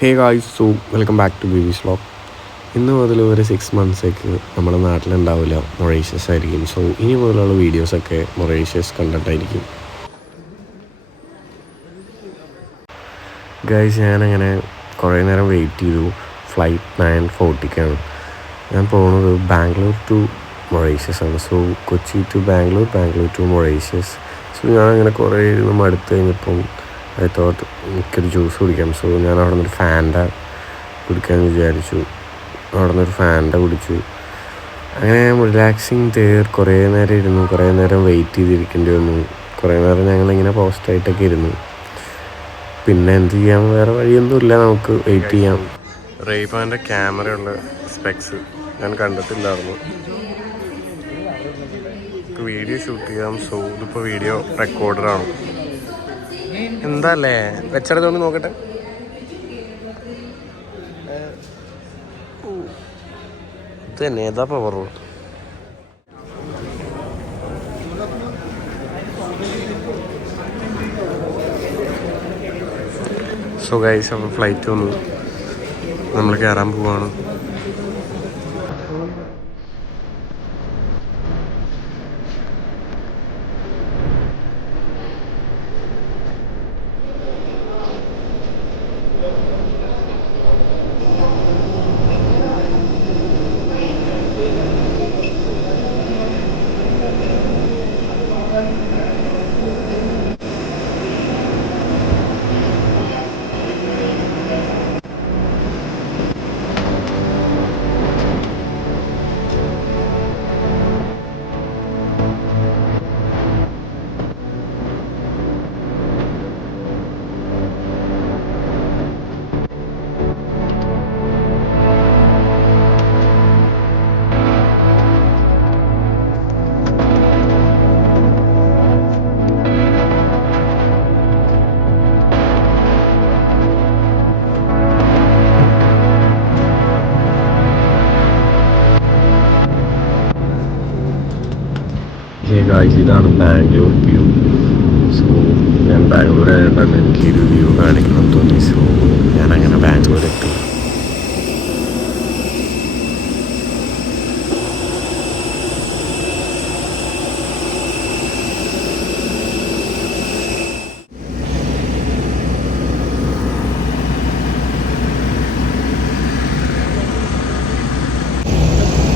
Hey guys, so welcome back two babies vlog. ഇന്ന് മുതൽ ഒരു 6 monthsേക്ക് നമ്മുടെ നാട്ടിലുണ്ടാവില്ല, മൊറീഷ്യസ് ആയിരിക്കും. സോ ഇനി മുതലുള്ള വീഡിയോസൊക്കെ മൊറീഷ്യസ് കണ്ടിട്ടായിരിക്കും. ഗായ്സ്, ഞാനങ്ങനെ കുറേ നേരം വെയിറ്റ് ചെയ്തു. ഫ്ലൈറ്റ് 9:40 ഞാൻ പോകുന്നത് ബാംഗ്ലൂർ ടു മൊറീഷ്യസ് ആണ്. So Kochi to Bangalore, Bangalore to Mauritius. So ഞാനങ്ങനെ കുറേ ഇരുന്ന് മടുത്ത് കഴിഞ്ഞപ്പം ഐ തോട്ട് എനിക്കൊരു ജ്യൂസ് കുടിക്കാം. സോ ഞാൻ അവിടെ നിന്നൊരു ഫാൻറ്റ കുടിക്കാമെന്ന് വിചാരിച്ചു. അവിടെ നിന്നൊരു ഫാൻറ്റ കുടിച്ചു. അങ്ങനെ റിലാക്സിങ് കുറേ നേരം ഇരുന്നു. കുറേ നേരം വെയിറ്റ് ചെയ്തിരിക്കേണ്ടി വന്നു. കുറേ നേരം ഞങ്ങളിങ്ങനെ പോസ്റ്റായിട്ടൊക്കെ ഇരുന്നു. പിന്നെ എന്ത് ചെയ്യാം, വേറെ വഴിയൊന്നുമില്ല, നമുക്ക് വെയിറ്റ് ചെയ്യാം. റെയ്ബാൻ്റെ ക്യാമറയുള്ള സ്പെക്സ് ഞാൻ കണ്ടിട്ടില്ലായിരുന്നു. വീഡിയോ ഷൂട്ട് ചെയ്യാം. സോ ഇതിപ്പോൾ വീഡിയോ റെക്കോർഡറാണ്. എന്താ അല്ലേ വെച്ചെടുത്തോണ്ട് നോക്കട്ടെ. ഇത് തന്നെ ഏതാ പവറോ? സോ ഗൈസ്, അപ്പോൾ ഫ്ലൈറ്റ് വന്നു, നമ്മൾ കയറാൻ പോവാണ്. ഇതാണ് ബാംഗ്ലൂർ വ്യൂ. സോ ഞാൻ ബാംഗ്ലൂർ ആയതുകൊണ്ടാണ് എനിക്ക് ഒരു വ്യൂ കാണിക്കണം തോന്നി. സോ ഞാനങ്ങനെ ബാംഗ്ലൂർ എത്തി.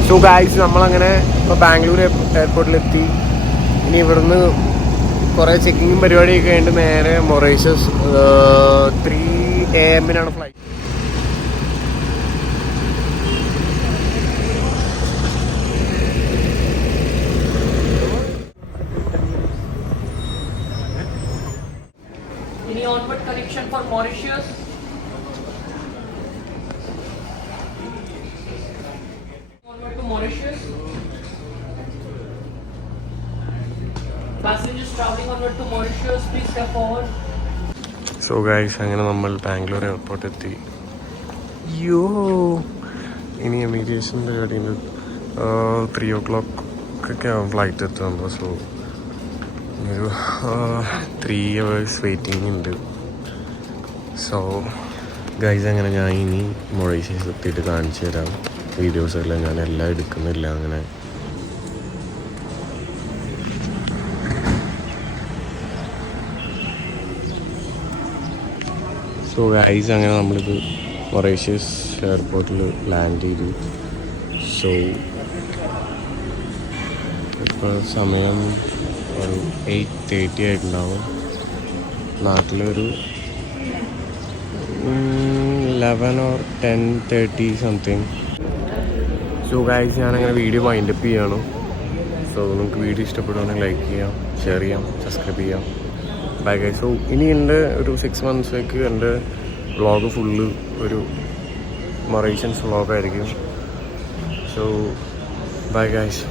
സോ ഗായ്സ്, നമ്മളങ്ങനെ ഇപ്പോൾ ബാംഗ്ലൂർ എയർപോർട്ടിലെത്തി. ഇനി ഇവിടുന്ന് കുറേ ചെക്കിങ്ങും പരിപാടിയൊക്കെ കഴിഞ്ഞിട്ട് നേരെ Mauritius 3 AM flight. Any onward connection for Mauritius? Onward to Mauritius. Passengers traveling onward to Mauritius, please step forward. So guys, അങ്ങനെ നമ്മൾ ബാംഗ്ലൂർ എയർപോർട്ട് എത്തി. ഇനി എമിഗ്രേഷൻ പരിപാടിയുണ്ട്. 3 o'clock ഒക്കെ ആവും ഫ്ലൈറ്റ് എത്തുമ്പോൾ. സോ ഒരു 3 hours വെയിറ്റിംഗ് ഉണ്ട്. സോ ഗൈസ്, അങ്ങനെ ഞാൻ ഇനി മൊറീഷ്യസ് എത്തിയിട്ട് കാണിച്ചു തരാം. വീഡിയോസെല്ലാം ഞാൻ എല്ലാം എടുക്കുന്നില്ല. അങ്ങനെ സോ ഗൈസ്, അങ്ങനെ നമ്മളിത് മൊറീഷ്യസ് എയർപോർട്ടിൽ ലാൻഡ് ചെയ്തു. സോ ഇപ്പോൾ സമയം ഒരു 8:30 ആയിട്ടുണ്ടാവും. നാട്ടിലൊരു 11 or 10:30 സംതിങ്. സോ ഗൈസ്, ഞാനങ്ങനെ വീഡിയോ വൈൻഡപ്പ് ചെയ്യാണ്. സോ നിങ്ങൾക്ക് വീഡിയോ ഇഷ്ടപ്പെടുകയാണെങ്കിൽ ലൈക്ക് ചെയ്യാം, ഷെയർ ചെയ്യാം, സബ്സ്ക്രൈബ് ചെയ്യാം. Bye guys. സോ ഇനി എൻ്റെ ഒരു 6 monthsേക്ക് എൻ്റെ വ്ളോഗ് ഫുള്ള് ഒരു മൊറീഷ്യൻസ് വ്ളോഗായിരിക്കും. So bye guys.